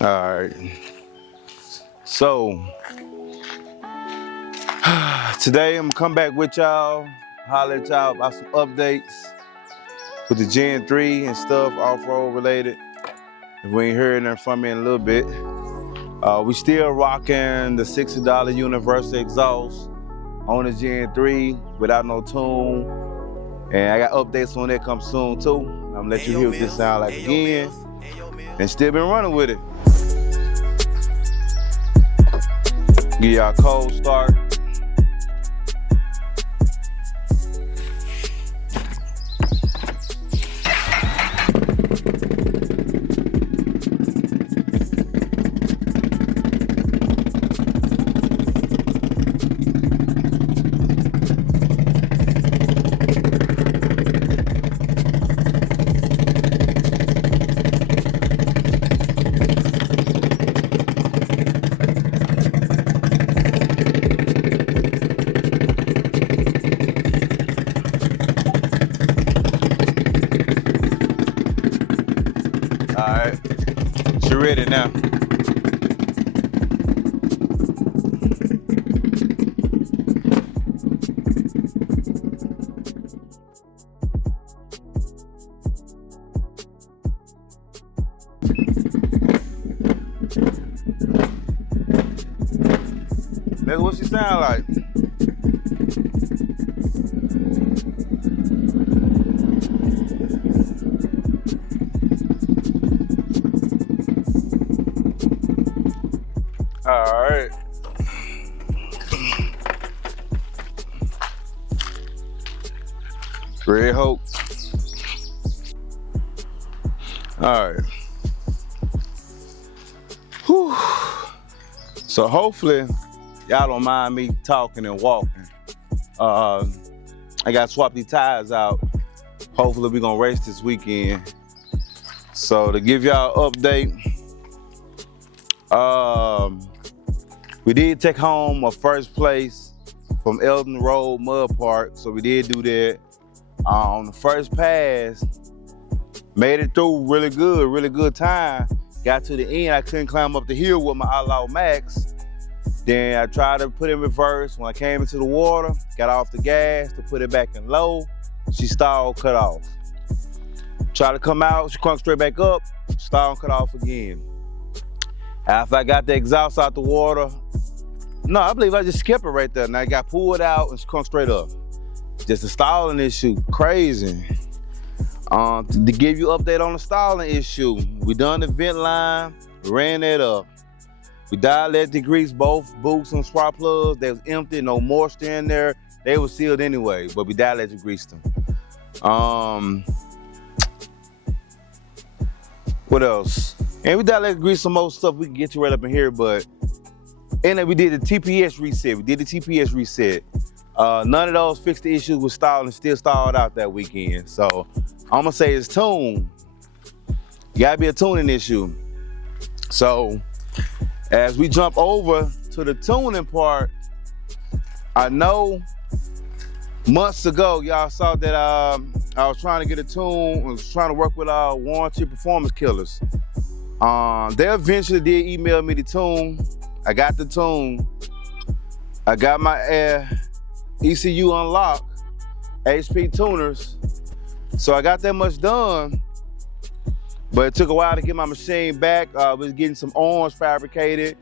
All right. So today I'm gonna come back with y'all, holler at y'all about some updates with the Gen 3 and stuff, off-road related. If we ain't heard nothing from me in a little bit. We still rocking the $60 universal exhaust on the Gen 3 without no tune. And I got updates on that come soon too. I'm gonna let you hear what this sound like again. And still been running with it. Give y'all a cold start. All right, she ready now. That's what she sound like. All right. Red Hope. All right. Whew. So hopefully y'all don't mind me talking and walking. I got to swap these tires out. Hopefully we're gonna race this weekend. So to give y'all an update, we did take home a first place from Elton Road Mud Park, so we did do that. On the first pass, made it through really good time. Got to the end, I couldn't climb up the hill with my Outlaw Max. Then I tried to put it in reverse. When I came into the water, got off the gas to put it back in low, she stalled, cut off. Tried to come out, she crunked straight back up, stalled, cut off again. After I got the exhaust out the water, no, I believe I just skipped it right there. And I got pulled out and she crunked straight up. Just a stalling issue, crazy. To give you an update on the stalling issue, we done the vent line, ran that up. We dielectric greased both boots and spark plugs. They was empty, no moisture in there. They were sealed anyway, but we dielectric greased them. What else? And we dielectric greased some more stuff we can get you right up in here, but and then we did the TPS reset. None of those fixed the issues with stalling, still stalled out that weekend. So I'm gonna say it's tune. You gotta be a tuning issue. So as we jump over to the tuning part, I know months ago y'all saw that I was trying to get a tune, I was trying to work with warranty performance killers. They eventually did email me the tune. I got the tune. I got my ECU unlocked, HP tuners. So I got that much done, but it took a while to get my machine back. I was getting some arms fabricated,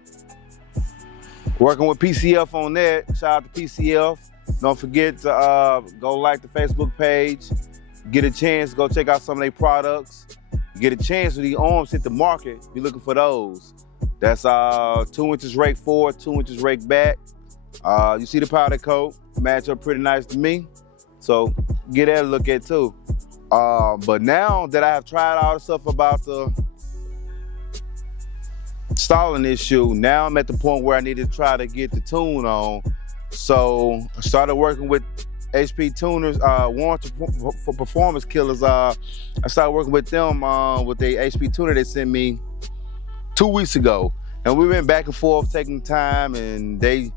working with PCF on that. Shout out to PCF. Don't forget to go like the Facebook page. Get a chance to go check out some of their products. Get a chance when these arms hit the market, be looking for those. That's 2 inches rake forward, 2 inches rake back. You see the powder coat, match up pretty nice to me. So get that a look at too. But now that I have tried all the stuff about the stalling issue, now I'm at the point where I need to try to get the tune on. So I started working with HP tuners, warranty for performance killers. I started working with them with the HP tuner they sent me 2 weeks ago. And we went back and forth taking time, and they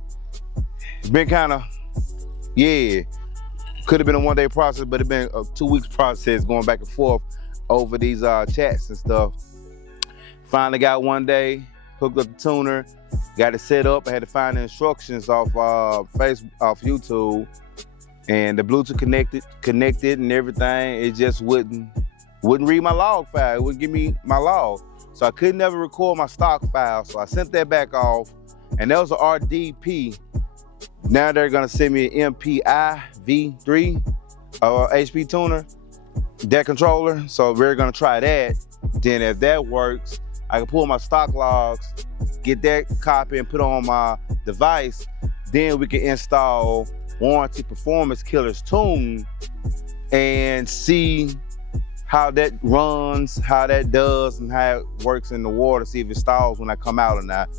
been kind of, yeah, could have been a one-day process, but it's been a 2 weeks process going back and forth over these chats and stuff. Finally got one day, hooked up the tuner, got it set up. I had to find the instructions off Facebook, off YouTube, and the Bluetooth connected and everything. It just wouldn't read my log file. It wouldn't give me my log. So I could never record my stock file. So I sent that back off, and that was an RDP. Now they're gonna send me an MPI V3 HP tuner, that controller. So we're gonna try that. Then if that works, I can pull my stock logs, get that copy and put on my device. Then we can install Warranty Performance Killer's tune and see how that runs, how that does, and how it works in the water, see if it stalls when I come out or not.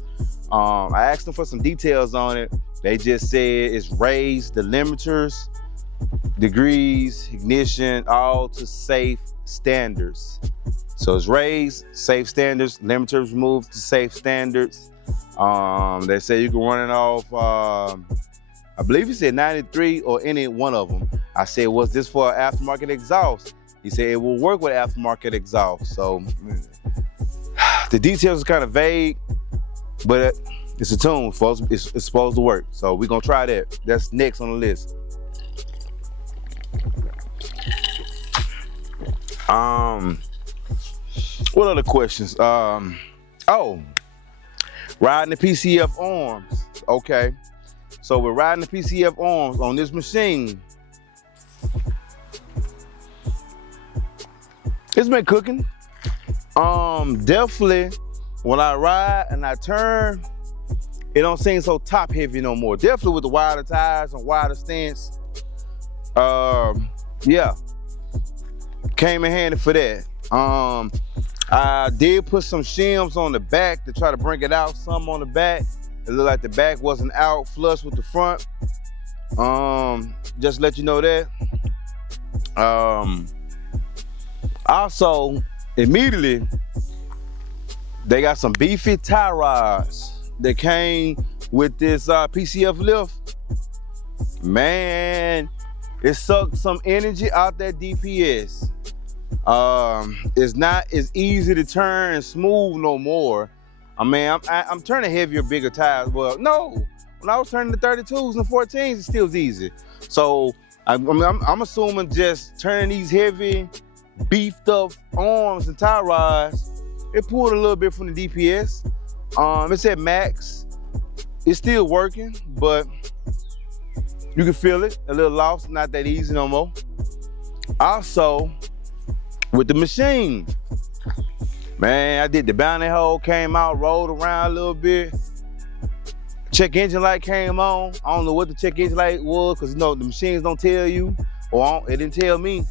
I asked them for some details on it. They just said it's raised delimiters, degrees, ignition, all to safe standards. So it's raised, safe standards, limiters removed to safe standards. They say you can run it off, I believe he said 93 or any one of them. I said, was this for aftermarket exhaust? He said it will work with aftermarket exhaust. So the details are kind of vague, but it's a tune, folks. It's supposed to work. So we're gonna try that. That's next on the list. What other questions? Oh, riding the PCF arms. Okay. So we're riding the PCF arms on this machine. It's been cooking. Definitely when I ride and I turn, it don't seem so top heavy no more. Definitely with the wider tires and wider stance. Yeah, came in handy for that. I did put some shims on the back to try to bring it out some on the back. It looked like the back wasn't out flush with the front. Just to let you know that. Also, immediately, they got some beefy tie rods that came with this PCF lift. Man, it sucked some energy out that DPS. It's not as easy to turn and smooth no more. I mean, I'm turning heavier, bigger tires. Well, no, when I was turning the 32s and 14s, it still was easy. So I'm assuming just turning these heavy, beefed up arms and tie rods, it pulled a little bit from the DPS. It said max. It's still working, but you can feel it, a little lost, not that easy no more. Also, with the machine, man, I did the bounty hole, came out, rolled around a little bit. Check engine light came on. I don't know what the check engine light was, because you know the machines don't tell you, or it didn't tell me.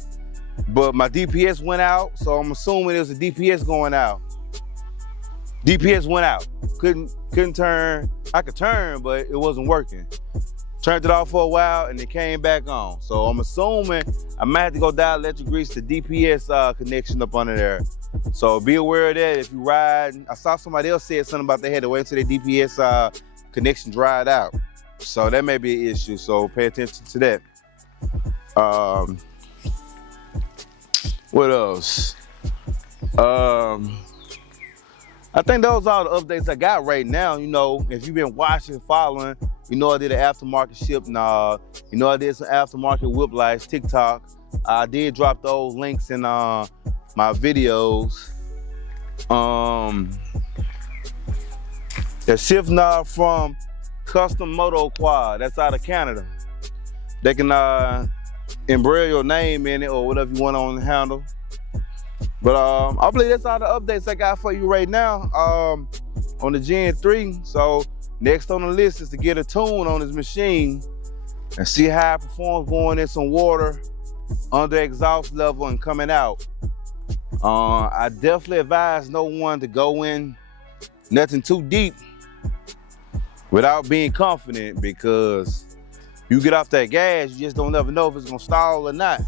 But my DPS went out, so I'm assuming it was a DPS going out. DPS went out. Couldn't turn. I could turn, but it wasn't working. Turned it off for a while and it came back on. So I'm assuming I might have to go dial electric grease to DPS connection up under there. So be aware of that if you ride. I saw somebody else said something about they had to wait until the DPS connection dried out. So that may be an issue. So pay attention to that. What else? I think those are the updates I got right now. You know, if you've been watching, following, you know I did an aftermarket ship. You know I did some aftermarket whip lights, TikTok. I did drop those links in my videos. The shift knob from Custom Moto Quad, that's out of Canada. They can embroider your name in it or whatever you want on the handle. But I believe that's all the updates I got for you right now on the Gen 3. So next on the list is to get a tune on this machine and see how it performs going in some water under exhaust level and coming out. I definitely advise no one to go in nothing too deep without being confident, because you get off that gas, you just don't ever know if it's gonna stall or not.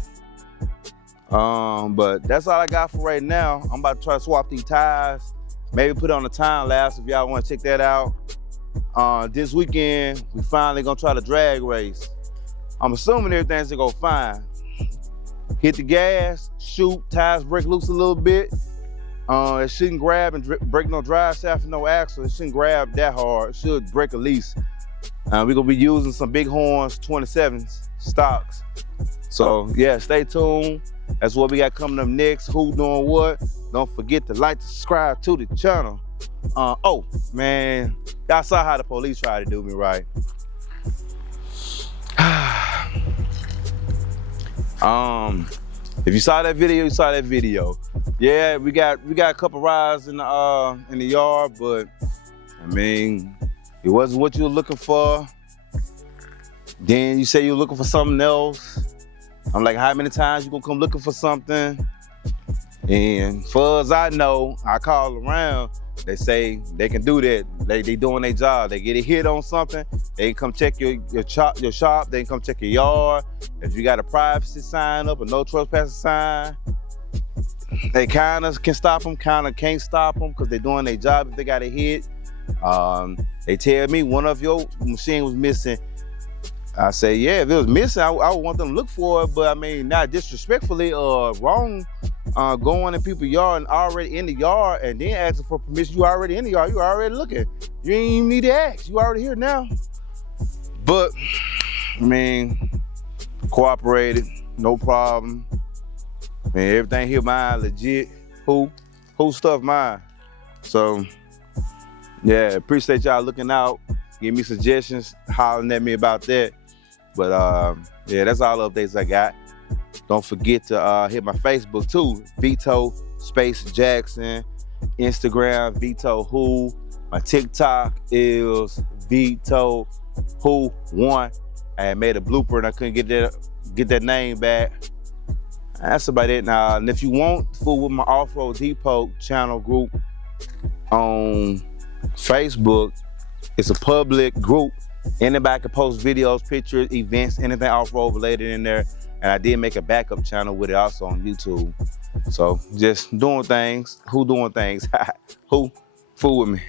But that's all I got for right now. I'm about to try to swap these tires, maybe put it on a time lapse if y'all want to check that out. This weekend, we finally gonna try the drag race. I'm assuming everything's gonna go fine. Hit the gas, shoot, tires break loose a little bit, It shouldn't grab and break no drive shaft and no axle. It shouldn't grab that hard. It should break at least. We're gonna be using some big horns 27s stocks. So yeah, stay tuned. That's what we got coming up next. Who doing what? Don't forget to like, subscribe to the channel. Oh man, y'all saw how the police tried to do me, right? If you saw that video, you saw that video. Yeah, we got a couple rides in the yard, but I mean, it wasn't what you were looking for. Then you say you're looking for something else. I'm like, how many times you gonna come looking for something? And far as I know, I call around, they say they can do that. They doing their job. They get a hit on something, they can come check your shop, they can come check your yard. If you got a privacy sign up, a no trespassing sign, they kind of can stop them, kind of can't stop them because they're doing their job if they got a hit. They tell me one of your machine was missing. I say, yeah, if it was missing, I would want them to look for it, but I mean, not disrespectfully or wrong, going in people's yard and already in the yard and then asking for permission. You already in the yard, you already looking. You ain't even need to ask, you already here now. But, I mean, cooperated, no problem. I mean, everything here mine, legit. Who stuff mine. So, yeah, appreciate y'all looking out. Give me suggestions, hollering at me about that. But yeah, that's all the updates I got. Don't forget to hit my Facebook too, Vito Space Jackson, Instagram, Vito Who. My TikTok is Vito Who 1. I had made a blooper and I couldn't get that name back. That's about it now. And if you want to fool with my Off-Road Depot channel group on Facebook, it's a public group. Anybody can post videos, pictures, events, anything off-road related in there. And I did make a backup channel with it also on YouTube. So just doing things. Who doing things? Who? Fool with me.